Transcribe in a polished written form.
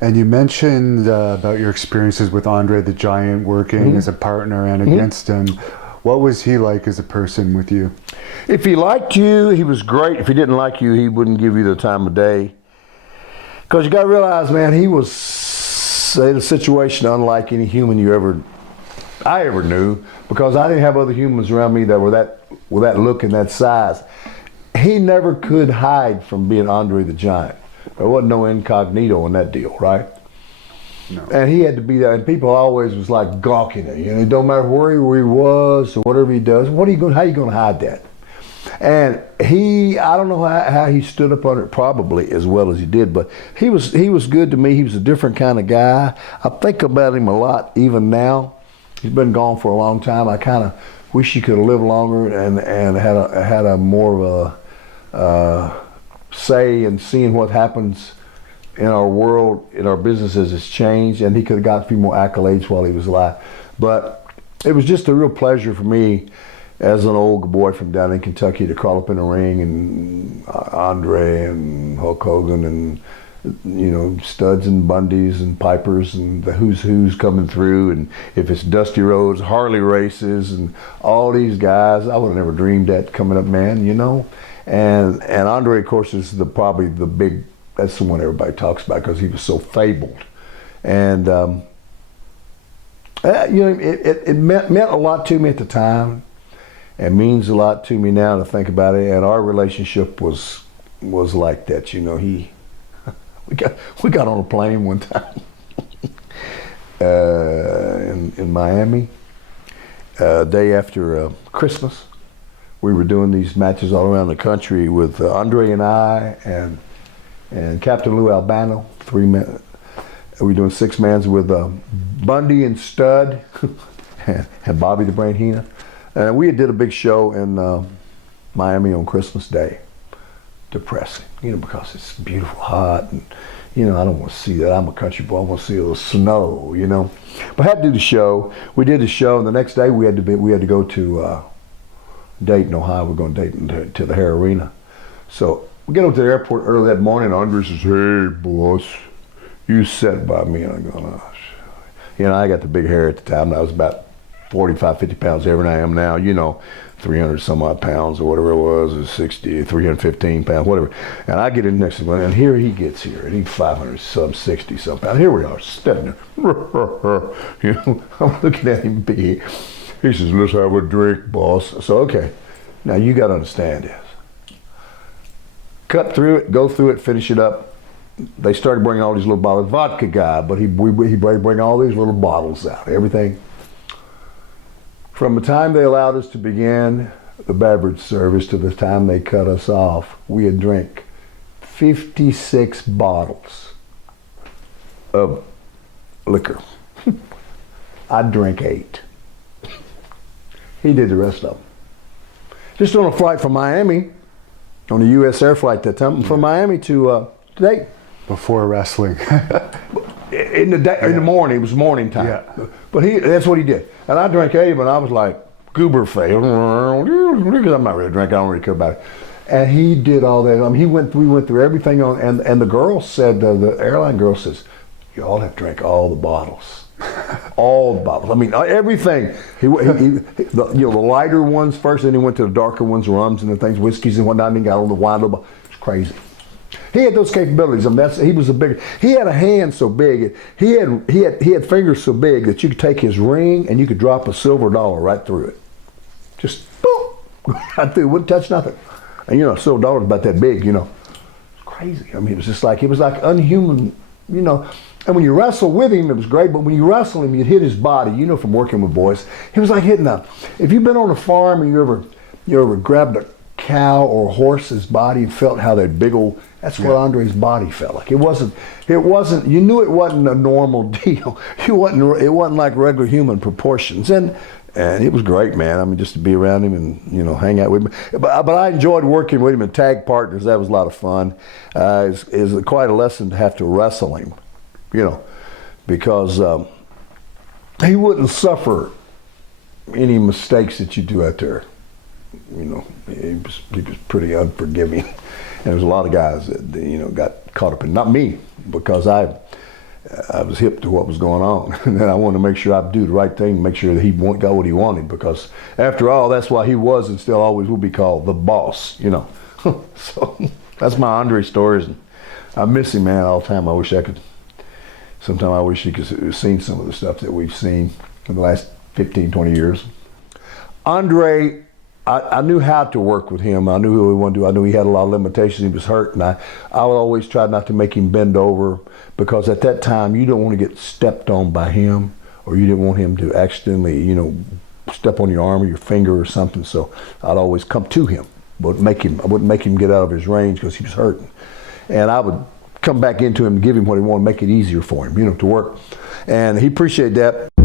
And you mentioned about your experiences with Andre the Giant, working as a partner and against him. What was he like as a person with you? If he liked you, he was great. If he didn't like you, he wouldn't give you the time of day. Because you got to realize, man, he was in a situation unlike any human I ever knew, because I didn't have other humans around me that were with that look and that size. He never could hide from being Andre the Giant. There wasn't no incognito in that deal, right? No. And he had to be there, and people always was like gawking at you. It don't matter where he was or whatever he does. How are you going to hide that? And I don't know how he stood up under it, probably as well as he did, but he was good to me. He was a different kind of guy. I think about him a lot even now. He's been gone for a long time. I kind of wish he could have lived longer and had a more of a say in seeing what happens in our world, in our businesses has changed, and he could have got a few more accolades while he was alive. But it was just a real pleasure for me as an old boy from down in Kentucky to crawl up in the ring and Andre and Hulk Hogan and, you know, Studs and Bundys and Pipers and the who's coming through, and if it's Dusty Rhodes, Harley races, and all these guys. I would have never dreamed that coming up, man, you know. And Andre, of course, is probably the big, that's the one everybody talks about because he was so fabled. And, you know, it meant a lot to me at the time. It means a lot to me now to think about it. And our relationship was like that, you know. We got on a plane one time in Miami, day after Christmas. We were doing these matches all around the country with Andre and I and Captain Lou Albano, 3 men. We were doing 6-mans with Bundy and Stud and Bobby the Brain Heenan. And we did a big show in Miami on Christmas Day. Depressing, you know, because it's beautiful, hot, and, you know, I don't want to see that. I'm a country boy. I want to see a little snow, you know. But I had to do the show. We did the show, and the next day we had to go to Dayton, Ohio. We're going to Dayton to the Hare Arena. So we get up to the airport early that morning. Andre says, "Hey, boss, you sat by me." And I'm going, "Oh, you know, I got the big hair at the time. I was about 45, 50 pounds heavier than I am now, you know, 300 some odd pounds or whatever it was, or 60, 315 pounds, whatever. And I get in next to him, and here he gets here, and he's 500 some, 60 some pounds. Here we are, stepping there. You know, I'm looking at him big. He says, "Let's have a drink, boss." So, okay, now you got to understand this. Cut through it, go through it, finish it up. They started bringing all these little bottles. Vodka guy, but he bring all these little bottles out, everything. From the time they allowed us to begin the beverage service to the time they cut us off, we had drank 56 bottles of liquor. I drank 8. He did the rest of them. Just on a flight from Miami, on a U.S. air flight that time, from Miami to Dayton. Before wrestling. In the morning, it was morning time. Yeah. But that's what he did. And I drank 8, and I was like, goober face. I'm not really drinking, I don't really care about it. And he did all that. I mean, we went through everything on, and the girl said, the airline girl says, "You all have drank all the bottles." All the bottles. I mean, everything. The lighter ones first, then he went to the darker ones, rums and the things, whiskeys and whatnot, and he got on the wine. It's crazy. He had those capabilities. I mean, he had a hand so big. He had fingers so big that you could take his ring and you could drop a silver dollar right through it. Just boom, right through. Wouldn't touch nothing. And you know, a silver dollar's about that big. You know, it's crazy. I mean, it was like unhuman. You know, and when you wrestle with him, it was great. But when you wrestle him, you'd hit his body. You know, from working with boys, he was like hitting if you've been on a farm and you ever grabbed a cow or a horse's body and felt how that big old, that's what Andre's body felt like. It wasn't, you knew it wasn't a normal deal. It wasn't like regular human proportions. And it was great, man. I mean, just to be around him and, you know, hang out with him. But I enjoyed working with him in tag partners. That was a lot of fun. It's quite a lesson to have to wrestle him, you know, because he wouldn't suffer any mistakes that you do out there. You know, he was pretty unforgiving. And there's a lot of guys that, you know, got caught up in, not me, because I I was hip to what was going on. And then I wanted to make sure I'd do the right thing, make sure that he got what he wanted, because after all, that's why he was and still always will be called the boss, you know. So that's my Andre stories. And I miss him, man, all the time. I wish I could. Sometimes I wish he could have seen some of the stuff that we've seen in the last 15, 20 years. Andre, I knew how to work with him. I knew who he wanted to do. I knew he had a lot of limitations. He was hurt, and I would always try not to make him bend over, because at that time you don't want to get stepped on by him, or you didn't want him to accidentally, you know, step on your arm or your finger or something. So I'd always come to him, but I wouldn't make him get out of his range because he was hurting, and I would come back into him and give him what he wanted, make it easier for him, you know, to work. And he appreciated that.